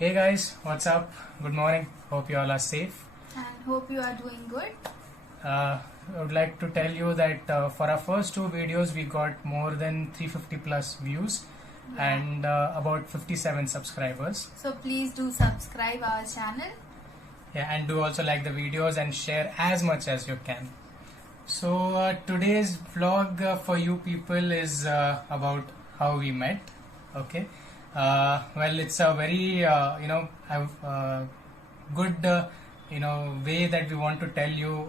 Hey guys, what's up? Good morning. Hope you all are safe. And hope you are doing good. I would like to tell you that for our first two videos, we got more than 350 plus views and about 57 subscribers. So please do subscribe our channel. Yeah, and do also like the videos and share as much as you can. So today's vlog for you people is about how we met. Okay. Well, it's a very good way that we want to tell you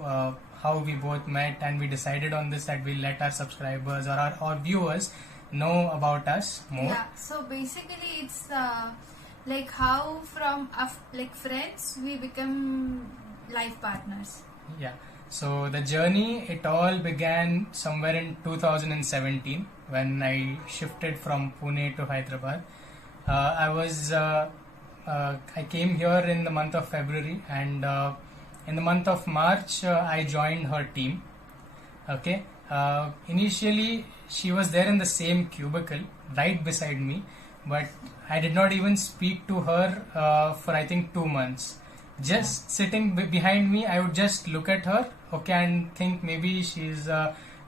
how we both met, and we decided on this that we'll let our subscribers or our viewers know about us more. Yeah. So basically, it's like how from like friends we become life partners. Yeah. So the journey, it all began somewhere in 2017 when I shifted from Pune to Hyderabad. I came here in the month of February, and in the month of March I joined her team. Okay. Initially she was there in the same cubicle right beside me, but I did not even speak to her for I think 2 months. Just sitting behind me, I would just look at her, okay, and think maybe she's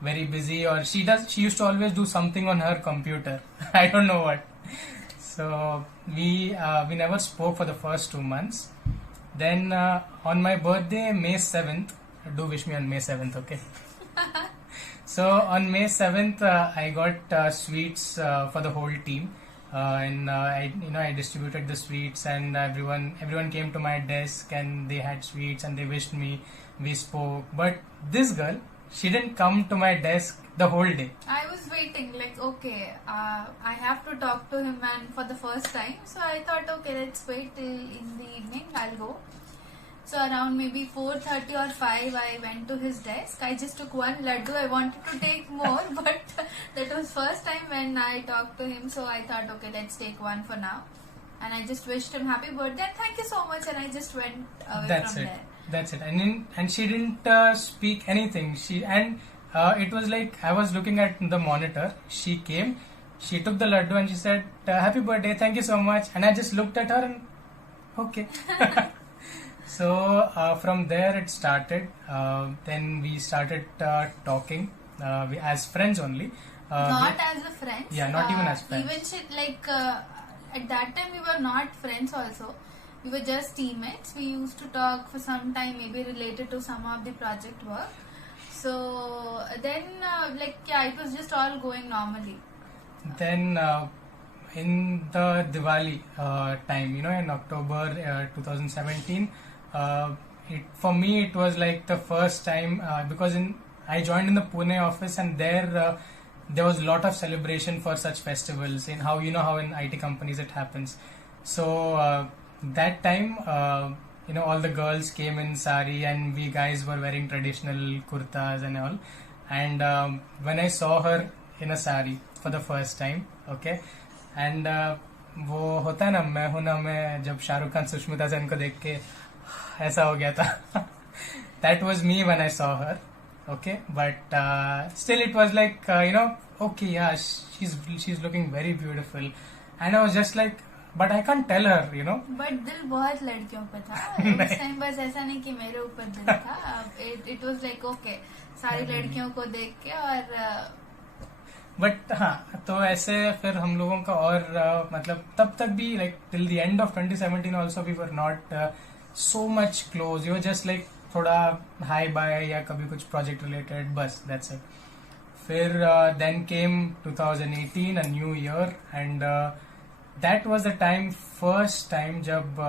very busy, or she used to always do something on her computer. I don't know what. So we never spoke for the first 2 months. Then on my birthday, May 7th, do wish me on May 7th, okay? So on May 7th, I got sweets for the whole team. And I distributed the sweets, and everyone came to my desk and they had sweets and they wished me. We spoke, but this girl, she didn't come to my desk the whole day. I was waiting, like, okay, I have to talk to him, and for the first time, so I thought, okay, let's wait till in the evening, I'll go. So around maybe 4:30 or 5, I went to his desk. I just took one laddu. I wanted to take more, but that was first time when I talked to him. So I thought, okay, let's take one for now. And I just wished him happy birthday and thank you so much. And I just went away from there. That's it. And she didn't speak anything. It was like I was looking at the monitor. She came, she took the laddu and she said, "Happy birthday, thank you so much." And I just looked at her and okay. So from there it started. Then we started talking as friends only. Not as a friend. Yeah, not even as friends. Even at that time we were not friends also. We were just teammates. We used to talk for some time, maybe related to some of the project work. So then it was just all going normally. Then in the Diwali time, in October 2017, for me it was like the first time because I joined in the Pune office, and there was a lot of celebration for such festivals. In how in IT companies it happens. So that time all the girls came in sari and we guys were wearing traditional kurtas and all. And when I saw her in a sari for the first time, okay, and वो होता है ना, मैं हूं ना मैं, जब शाहरुख खान सुष्मिता सेन को देख के ऐसा हो गया था. That was me when I saw her, okay, but still it was like okay, yeah, she's looking very beautiful, and I was just like, but I can't tell her, But दिल बहुत लड़कियों पे था उस टाइम. बस ऐसा नहीं कि मेरे ऊपर दिल था. It was like okay, सारी लड़कियों को देख के. और बट हाँ, तो ऐसे फिर हम लोगों का और मतलब तब तक भी like till the end of 2017 also we were not so much close. You just like थोड़ा हाई बाय या कभी कुछ प्रोजेक्ट रिलेटेड, बस दैट्स इट. फिर then came 2018, a new year, and that was the time, first time जब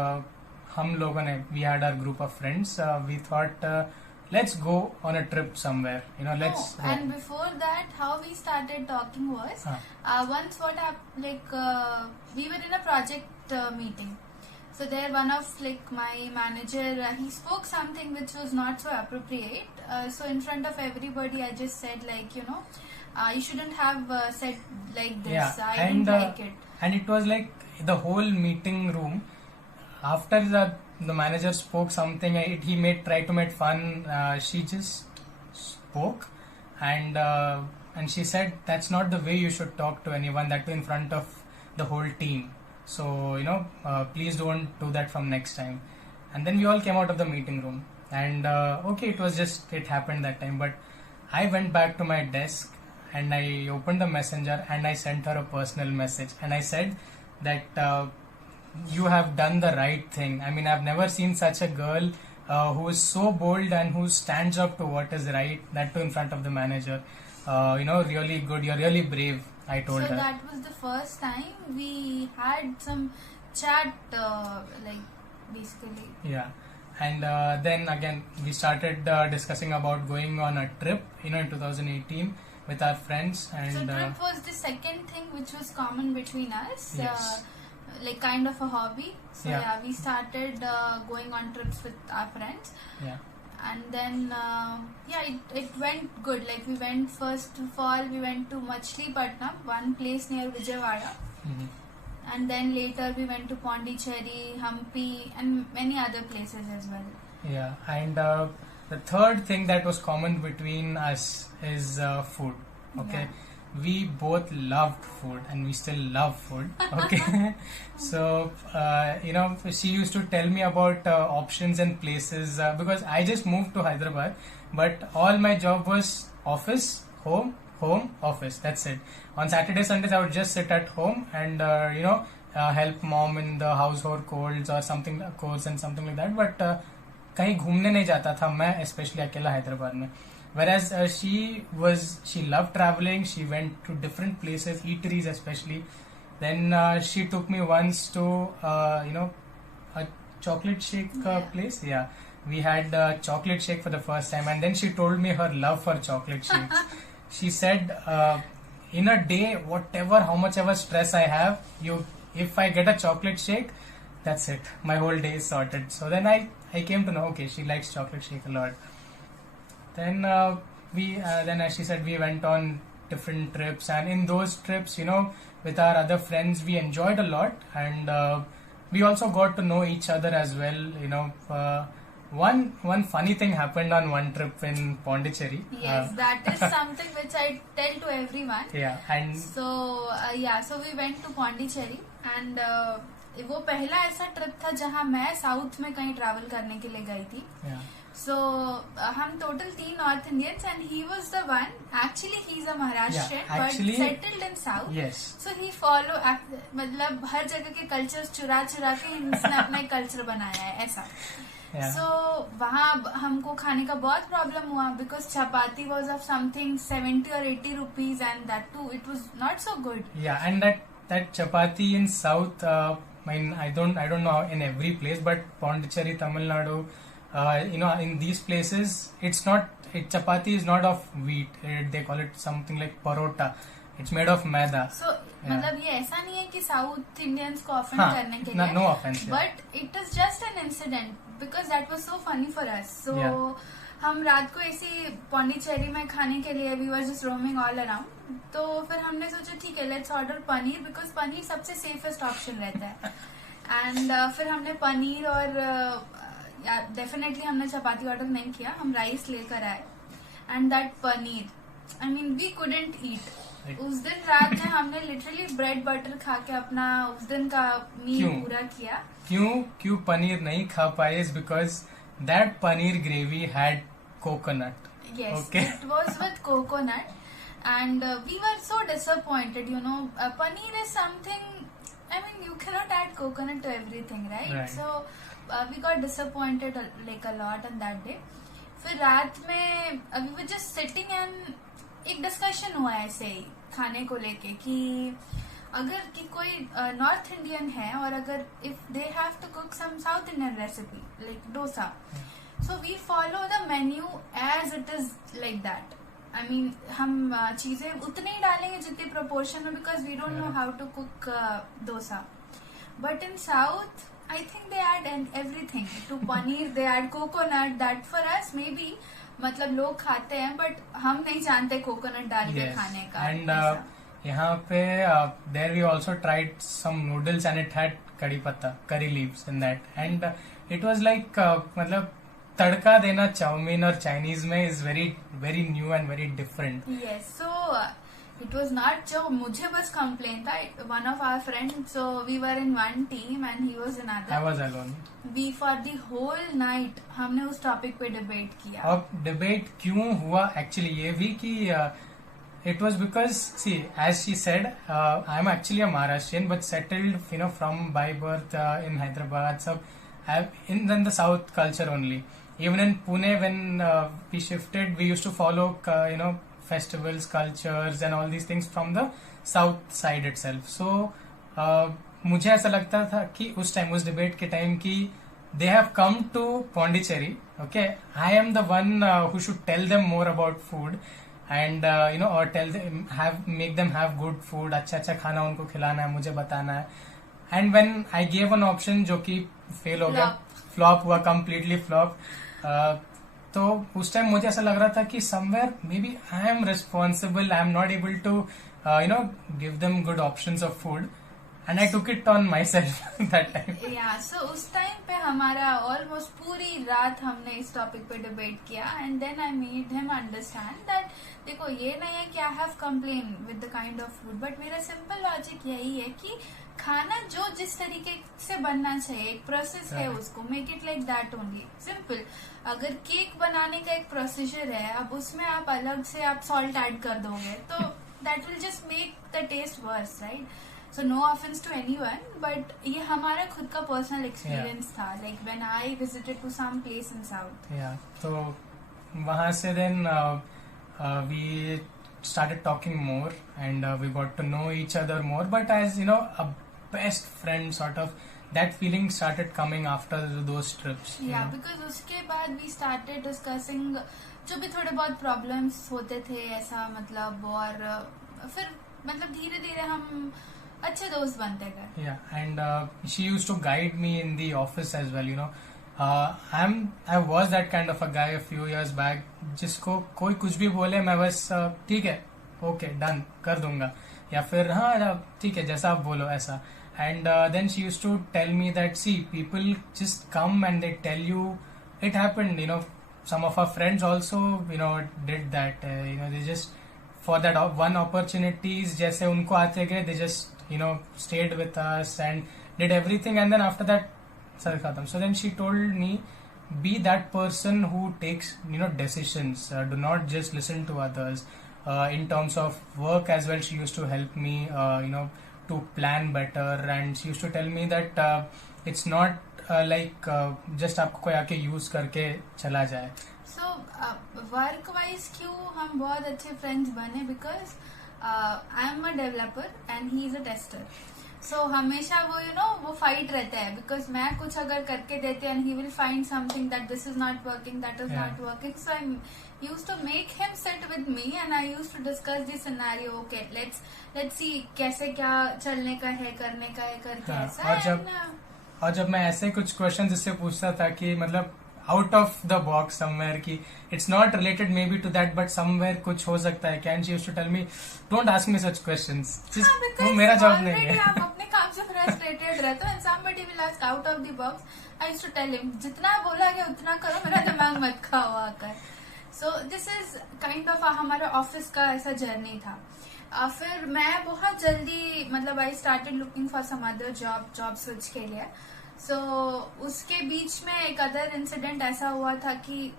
हम लोगों ने, we had our group of friends, we thought let's go on a trip somewhere, let's go. And before that, how we started talking was once what happened, we were in a project meeting. So there one of my manager, he spoke something which was not so appropriate. So in front of everybody I just said you shouldn't have said like this. Yeah. I didn't like it. And it was like the whole meeting room, after the manager spoke something, he tried to make fun. She just spoke, and she said that's not the way you should talk to anyone, that too in front of the whole team. So, please don't do that from next time. And then we all came out of the meeting room. And okay, it happened that time. But I went back to my desk and I opened the messenger and I sent her a personal message. And I said that you have done the right thing. I mean, I've never seen such a girl who is so bold and who stands up to what is right, that too in front of the manager. Really good. You're really brave, I told her. So that was the first time we had some chat, basically. Yeah. And then again, we started discussing about going on a trip, in 2018 with our friends. And so trip was the second thing which was common between us. Yes. Like kind of a hobby. So Yeah. we started going on trips with our friends. Yeah. And then it went good. Like we went first of all, we went to Machilipatnam, one place near Vijayawada. Mhm. And then later we went to Pondicherry, Hampi, and many other places as well. Yeah. And the third thing that was common between us is food. Okay. Yeah. We both loved food and we still love food. Okay. So, she used to tell me about options and places because I just moved to Hyderabad, but all my job was office, home, office. That's it. On Saturday, Sundays, I would just sit at home and, help mom in the household chores or something, chores and something like that. But कहीं घूमने नहीं जाता था मैं, especially अकेला हैदराबाद में. Whereas she loved traveling. She went to different places, eateries especially. Then she took me once to a chocolate shake place. Yeah, we had chocolate shake for the first time, and then she told me her love for chocolate shakes. She said, in a day, how much ever stress I have, if I get a chocolate shake, that's it. My whole day is sorted. So then I came to know, okay, she likes chocolate shake a lot. Then then as she said, we went on different trips, and in those trips, with our other friends, we enjoyed a lot, and we also got to know each other as well. One funny thing happened on one trip in Pondicherry. Yes, that is something which I tell to everyone. Yeah, and so we went to Pondicherry, and वो पहला ऐसा trip था जहाँ मैं south में कहीं travel करने के लिए गई थी. So हम total 3 north Indians and he was the one. Actually he is a Maharashtrian but settled in south. So he follow, मतलब हर जगह के कल्चर चुरा के इसने अपना एक कल्चर बनाया है ऐसा. सो वहाँ हमको खाने का बहुत प्रॉब्लम हुआ because chapati was of something 70 or 80 rupees and that too it was not so good. Yeah, and that chapati in south, I don't know in every place, but Pondicherry, Tamil Nadu, in these places, chapati is not of wheat. They call it something like parota. It's made of maida. So, मतलब ये ऐसा नहीं है कि south Indians को offend करने के लिए. No offense. But it is just an incident because that was so funny for us. So हम रात को ऐसी पौंडीचेरी में खाने के लिए we were just roaming all around. तो फिर हमने सोचा ठीक है let's order paneer because paneer सबसे सेफेस्ट ऑप्शन रहता है. एंड फिर हमने पनीर और डेफिनेटली हमने चपाती ऑर्डर नहीं किया, हम राइस लेकर आए. And that paneer, I mean we couldn't eat. उस दिन रात में हमने लिटरली ब्रेड बटर खा के अपना उस दिन का मील पूरा किया. क्यों पनीर नहीं खा पाए? Is because that paneer gravy had coconut. Yes, it was with coconut, and we were so disappointed. Paneer is something. I mean, you cannot add coconut to everything, right? So we got disappointed like a lot on that day. फिर रात में we were just sitting and एक discussion हुआ ऐसे ही खाने को लेके कि अगर कि कोई नॉर्थ इंडियन है और अगर if they have to cook some South Indian recipe like dosa, so we follow the menu as it is like that. I mean हम चीजें उतने ही डालेंगे जितनी प्रोपोर्शन में because we don't know how to cook dosa. But in South I think they add everything to paneer. They add coconut. That for us maybe मतलब लोग खाते हैं बट हम नहीं जानते कोकोनट डाल के खाने का. एंड यहाँ पे there we also tried some noodles and it had kadi patta, curry leaves in that, and it was like मतलब तड़का देना चाउमीन और चाइनीज में is very very new and very different. Yes, so It was not जो मुझे बस complain था. One of our friends, so we were in one team and he was another. I was alone. We for the whole night हमने उस topic पे debate किया. अब debate क्यों हुआ actually ये भी कि it was because see as she said I am actually a Maharashtrian but settled from by birth in Hyderabad, so in the South culture only. Even in Pune when we shifted, we used to follow festivals, cultures and all these things from the south side itself. So मुझे ऐसा लगता था कि उस time उस debate के time कि they have come to Pondicherry, okay, I am the one who should tell them more about food and or tell them make them have good food, अच्छा अच्छा खाना उनको खिलाना है, मुझे बताना है. And when I gave an option जो कि फेल हो गया, फ्लॉप हुआ, completely flop. तो उस टाइम मुझे ऐसा लग रहा था कि somewhere maybe I am responsible, I am not able to give them good options of food and I took it on myself that time. या सो उस टाइम पे हमारा ऑलमोस्ट पूरी रात हमने इस टॉपिक पे डिबेट किया and then I made him understand that देखो ये नहीं है कि I have complain with the kind of food, but मेरा सिंपल लॉजिक यही है कि खाना जो जिस तरीके से बनना चाहिए, एक प्रोसेस है उसको, make it like that only, simple. अगर केक बनाने का एक प्रोसीजर है, अब उसमें आप अलग से आप सॉल्ट ऐड कर दोगे तो that will just make the taste worse, right? So no offence to anyone, but ये हमारा खुद का पर्सनल एक्सपीरियंस था, like when I visited to some place in South. तो वहां से then we started talking more and we got to know each other more, but as a best friend sort of, that feeling started coming after those trips. Because उसके बाद we started discussing जो भी थोड़े बहुत problems होते थे ऐसा, मतलब, और फिर मतलब धीरे धीरे हम अच्छे दोस्त बनते गए. And she used to guide me in the office as well, I was that kind of a guy a few years back जिसको कोई कुछ भी बोले मैं बस ठीक है, ओके, डन कर दूंगा, या फिर हाँ ठीक है जैसा आप बोलो ऐसा. And then she used to tell me that see, people just come and they tell you. It happened, some of our friends also did that. They just for that one opportunities जैसे उनको आते गए, they just stayed with us and did everything, and then after that sir खत्म. So then she told me, be that person who takes decisions. Do not just listen to others. In terms of work as well, she used to help me to plan better, and she used to tell me that it's not like just आपको कोई आके use करके चला जाए. So work wise क्यों हम बहुत अच्छे friends बने, because I am a developer and he is a tester. So हमेशा वो फाइट रहता है, बिकॉज मैं कुछ अगर करके देते and he will find something that this is not working, that is not working. So I used to make him sit with me and I used to discuss this scenario. Okay, let's see कैसे क्या चलने का है, करने का है, करके ऐसा. और जब मैं ऐसे कुछ क्वेश्चन इससे पूछता था कि मतलब out of the box somewhere की it's not related may be to that, but somewhere कुछ हो सकता है, can she used to tell me don't ask me such questions, वो मेरा जॉब नहीं है. आप अपने काम से फ्रस्ट्रेटेड रहते हो and somebody will ask out of the box. I used to tell him जितना बोला गया उतना करो, मेरा दिमाग मत खाओ आकर. So this is kind of हमारा ऑफिस का ऐसा जर्नी था. फिर मैं बहुत जल्दी मतलब I started looking for some other job switch के लिए. सो उसके बीच में एक अदर इंसिडेंट ऐसा हुआ था कि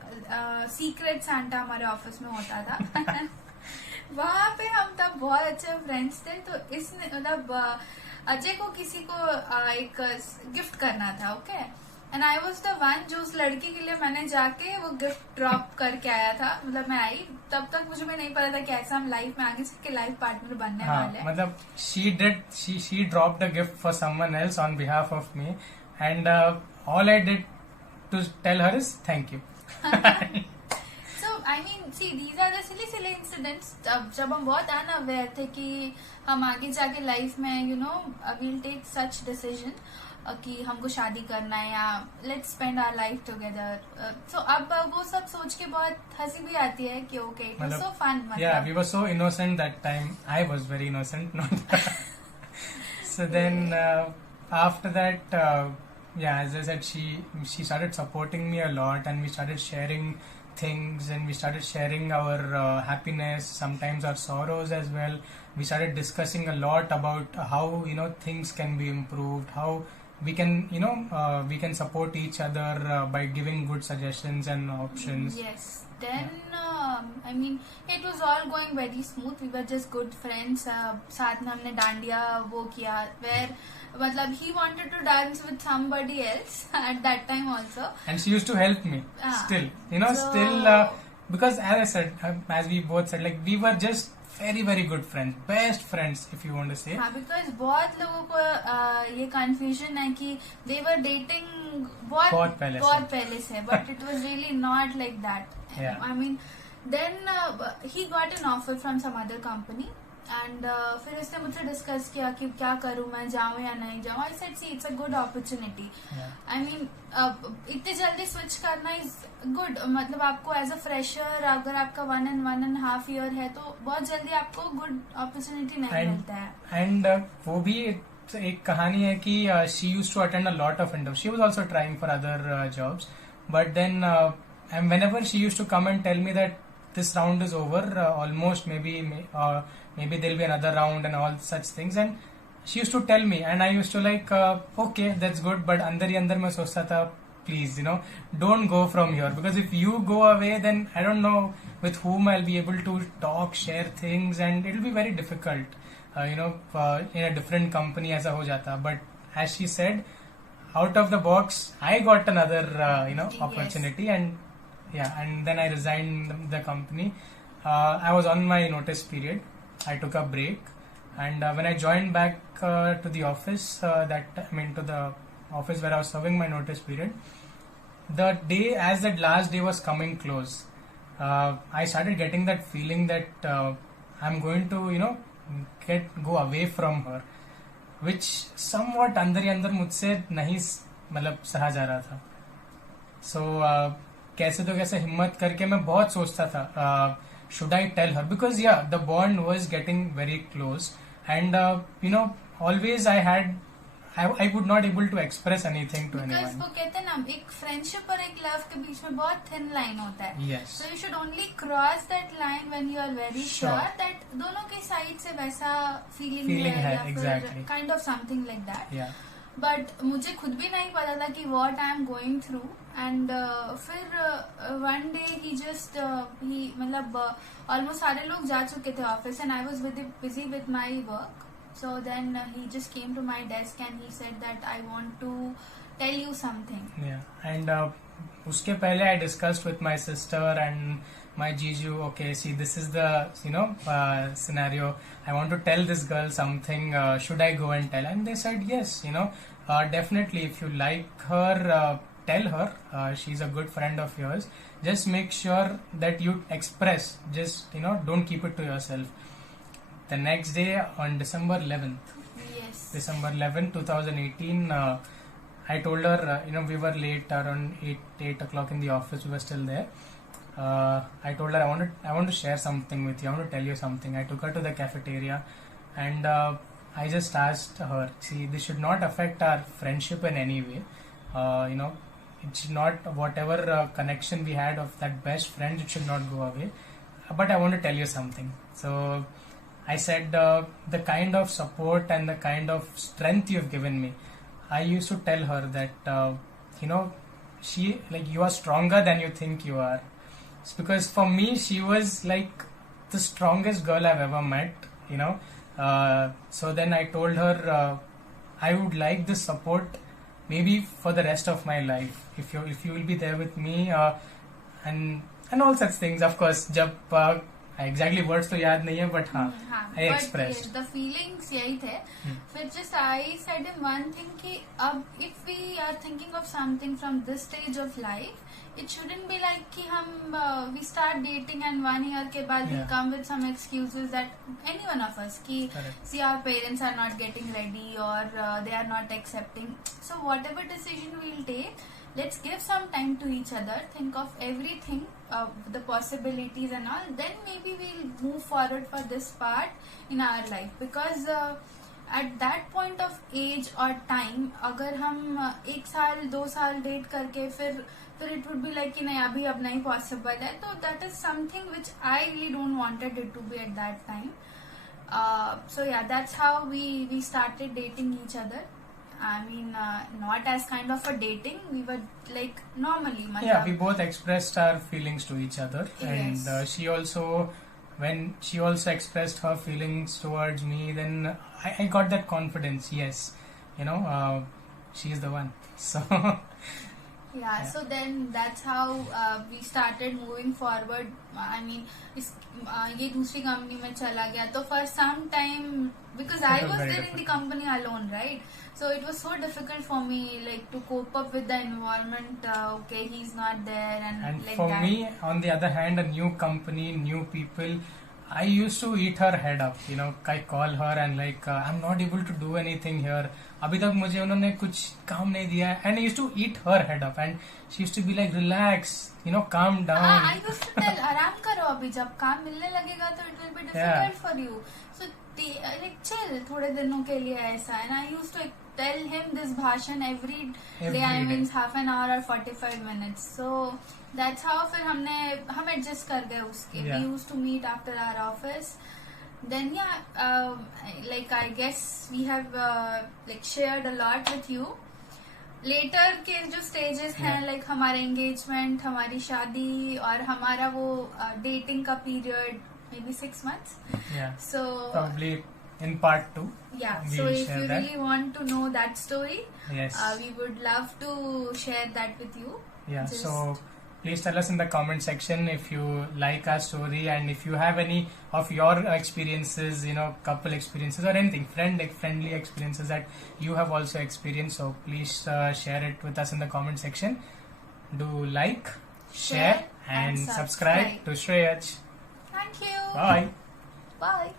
सीक्रेट सांता हमारे ऑफिस में होता था. वहां पे हम तब बहुत अच्छे फ्रेंड्स थे, तो इसने मतलब अजय को किसी को एक गिफ्ट करना था. Okay, and I was the one जो उस लड़की के लिए मैंने जाके वो गिफ्ट ड्रॉप करके आया था. मतलब मैं आई, तब तक मुझे भी नहीं पता था कि ऐसा हम लाइफ में आगे चल के लाइफ पार्टनर बनने वाले हैं. मतलब she dropped a gift for someone else on behalf of me, and all I did to tell her is thank you. So I mean, see, these are the silly incidents. जब हम बहुत unaware थे कि हम आगे जाके life में we'll take such decision कि हमको शादी करना है या let's spend our life together. So अब वो सब सोच के बहुत हंसी भी आती है कि okay, it was so fun. Yeah, we were so innocent that time. I was very innocent, not. So then after that, as I said, she started supporting me a lot, and we started sharing things, and we started sharing our happiness, sometimes our sorrows as well. We started discussing a lot about how things can be improved, how we can we can support each other by giving good suggestions and options. Yes. Then I mean it was all going very smooth. We were just good friends. साथ में हमने डांडिया वो किया, where मतलब he wanted to dance with somebody else at that time also. And she used to help me still, because as I said, as we both said, like we were just very very good friends, best friends if you want to say. हाँ, because बहुत लोगों को ये confusion है कि they were dating बहुत पहले से, but it was really not like that. Yeah. I mean, then he got an offer from some other company, and फिर उसने मुझसे डिस्कस किया कि क्या करूँ, मैं जाऊँ या नहीं जाऊँ. I said, see, it's a good opportunity. Yeah. I mean, इतनी जल्दी स्विच करना इज गुड. मतलब आपको एज अ फ्रेशर अगर आपका 1.5 year है तो बहुत जल्दी आपको गुड अपॉर्चुनिटी नहीं मिलता है. एंड वो भी एक कहानी है कि she used to attend a lot of interviews. She was also trying for other jobs, but then and whenever she used to come and tell me that this round is over, almost maybe there'll be another round and all such things, and she used to tell me, and I used to like okay, that's good, but अंदर ही अंदर मैं सोचता था, please don't go from here, because if you go away then I don't know with whom I'll be able to talk, share things, and it'll be very difficult in a different company ऐसा हो जाता. But as she said, out of the box I got another opportunity. Yes. And then I resigned the company. I was on my notice period. I took a break, and when I joined back to the office, to the office where I was serving my notice period, the day as that last day was coming close, I started getting that feeling that I'm going to go away from her, which somewhat अंदर ही अंदर मुझसे नहीं मतलब सहा जा रहा था. So कैसे तो कैसे हिम्मत करके मैं बहुत सोचता था, should I tell her, because the bond was getting very close, and always I would not able to express anything to anyone. Because वो कहते हैं ना, एक फ्रेंडशिप और एक लव के बीच में बहुत थिन लाइन होता है. Yes. So you should only cross that line when you are very sure that दोनों की साइड से वैसा feeling है या exactly. फिर kind of something like that. Yeah. But मुझे खुद भी नहीं पता था कि what I am going through. And फिर one day he just he मतलब ऑलमोस्ट सारे लोग जा चुके थे office, and I was busy with my work. So then he just came to my desk and he said that I want to tell you something. And उसके पहले I discussed with my sister and my Jiju, okay, see, this is the scenario. I want to tell this girl something. Should I go and tell? And they said yes. Definitely, if you like her, tell her. She's a good friend of yours. Just make sure that you express. Just don't keep it to yourself. The next day, on December 11th. Yes. December 11th, 2018. I told her. We were late, around 8 o'clock in the office. We were still there. I told her I want to share something with you. I want to tell you something. I took her to the cafeteria, and I just asked her, see, this should not affect our friendship in any way. It should not, whatever connection we had of that best friend, it should not go away. But I want to tell you something. So I said, the kind of support and the kind of strength you've given me, I used to tell her that she, like, you are stronger than you think you are. Because for me, she was like the strongest girl I've ever met, so then I told her I would like this support maybe for the rest of my life, if you will be there with me, and all such things. Of course, जब exactly words तो याद नहीं है, but I expressed. The feelings यही थे. फिर just I said him one thing कि अब if we are thinking of something from this stage of life, it shouldn't be like कि हम we start dating and 1 year के बाद we come with some excuses that any one of us कि see our parents are not getting ready or they are not accepting. So whatever decision we'll take, let's give some time to each other, think of everything, the possibilities and all, then maybe we'll move forward for this part in our life. Because at that point of age और time अगर हम 1 साल 2 साल date करके फिर it would be like कि नहीं अभी अब नहीं पॉसिबल है, तो that is something which I really don't wanted it to be at that time. So yeah, that's how we started dating each other. I mean, not as kind of a dating. We were like normally. Yeah, we both expressed our feelings to each other, and Yes. when she also expressed her feelings towards me, then I got that confidence. Yes, she is the one. So Yeah, so then that's how we started moving forward. I mean, ये दूसरी company में चला गया तो for some time because I It was was very there in the difficult. company alone, right? So it was so difficult for me like to cope up with the environment. Okay, he's not there and like for that. me, on the other hand, a new company, new people, I used to eat her head up. I call her and like I'm not able to do anything here. अभी तक मुझे उन्होंने कुछ काम नहीं दिया है. And I used to eat her head up and she used to be like, relax, calm down. I used to tell आराम करो अभी जब काम मिलने लगेगा तो it will be difficult for you. So like chill थोड़े दिनों के लिए ऐसा. And I used to tell him this bhashan every day. I mean half an hour or 45 minutes. So that's how फिर हम adjust कर गए उसके. Yeah. We used to meet after our office. Then like I guess we have like shared a lot with you. Later के जो stages हैं like हमारे engagement, हमारी शादी और हमारा वो डेटिंग का period may be 6 months. Yeah. So Probably in part 2. yeah, we so will if share you that. really want to know that story, Yes. we would love to share that with you. Yeah, Just- so please tell us in the comment section if you like our story and if you have any of your experiences, couple experiences or anything, friendly experiences that you have also experienced. So please share it with us in the comment section. Do like, share, and subscribe to Shreyaj. Thank you. Bye. Bye.